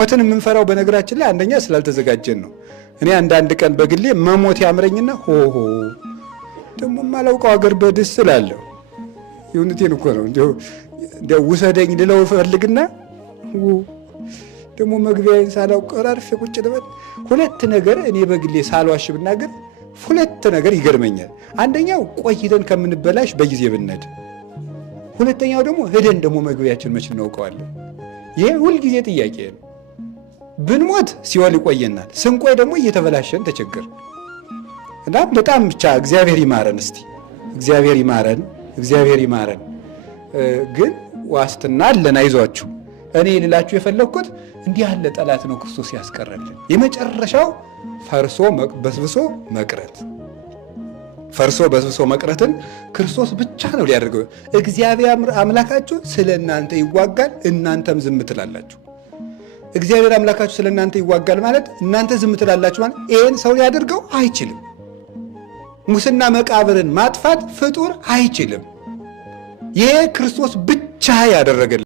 ሞትን የምንፈራው በነገራችን ላይ አንደኛ ስላልተዘጋጀን ነው። እኔ አንዳንድ ቀን በግሌ መሞት ያምረኝና ሆሆ ደግሞ ማላውቀው አገር በድስ ስላለሁ የእውነቴን እኮ ነው እንደው ውሰደኝ ልለው ፈልግና ደግሞ መግቢያዬን ሳላውቅ ቀራርፌ ቁጭ ልበል። ሁለት ነገር እኔ በግሌ ሳልዋሽ ብናገር ሁለት ነገር ይገርመኛል። አንደኛው ቆይተን ከምንበላሽ በጊዜ ብንሄድ፣ ሁለተኛው ደግሞ ሄደን ደግሞ መግቢያችን መች እናውቀዋለን። ይሄ ሁልጊዜ ጥያቄ ነው። ብንሞት ሲኦል ይቆየናል፣ ስንቆይ ደግሞ እየተበላሸን ተቸገር እና በጣም ብቻ እግዚአብሔር ይማረን። እስቲ እግዚአብሔር ይማረን፣ እግዚአብሔር ይማረን። ግን ዋስትና አለን፣ አይዟችሁ። እኔ ልላችሁ የፈለግኩት እንዲህ ያለ ጠላት ነው ክርስቶስ ያስቀረልን። የመጨረሻው ፈርሶ በስብሶ መቅረት፣ ፈርሶ በስብሶ መቅረትን ክርስቶስ ብቻ ነው ሊያደርገው። እግዚአብሔር አምላካችሁ ስለ እናንተ ይዋጋል፣ እናንተም ዝም ትላላችሁ። እግዚአብሔር አምላካችሁ ስለ እናንተ ይዋጋል ማለት እናንተ ዝም ትላላችሁ ማለት ይሄን ሰው ሊያደርገው አይችልም። ሙስና መቃብርን ማጥፋት ፍጡር አይችልም። ይሄ ክርስቶስ ብቻ ያደረገልን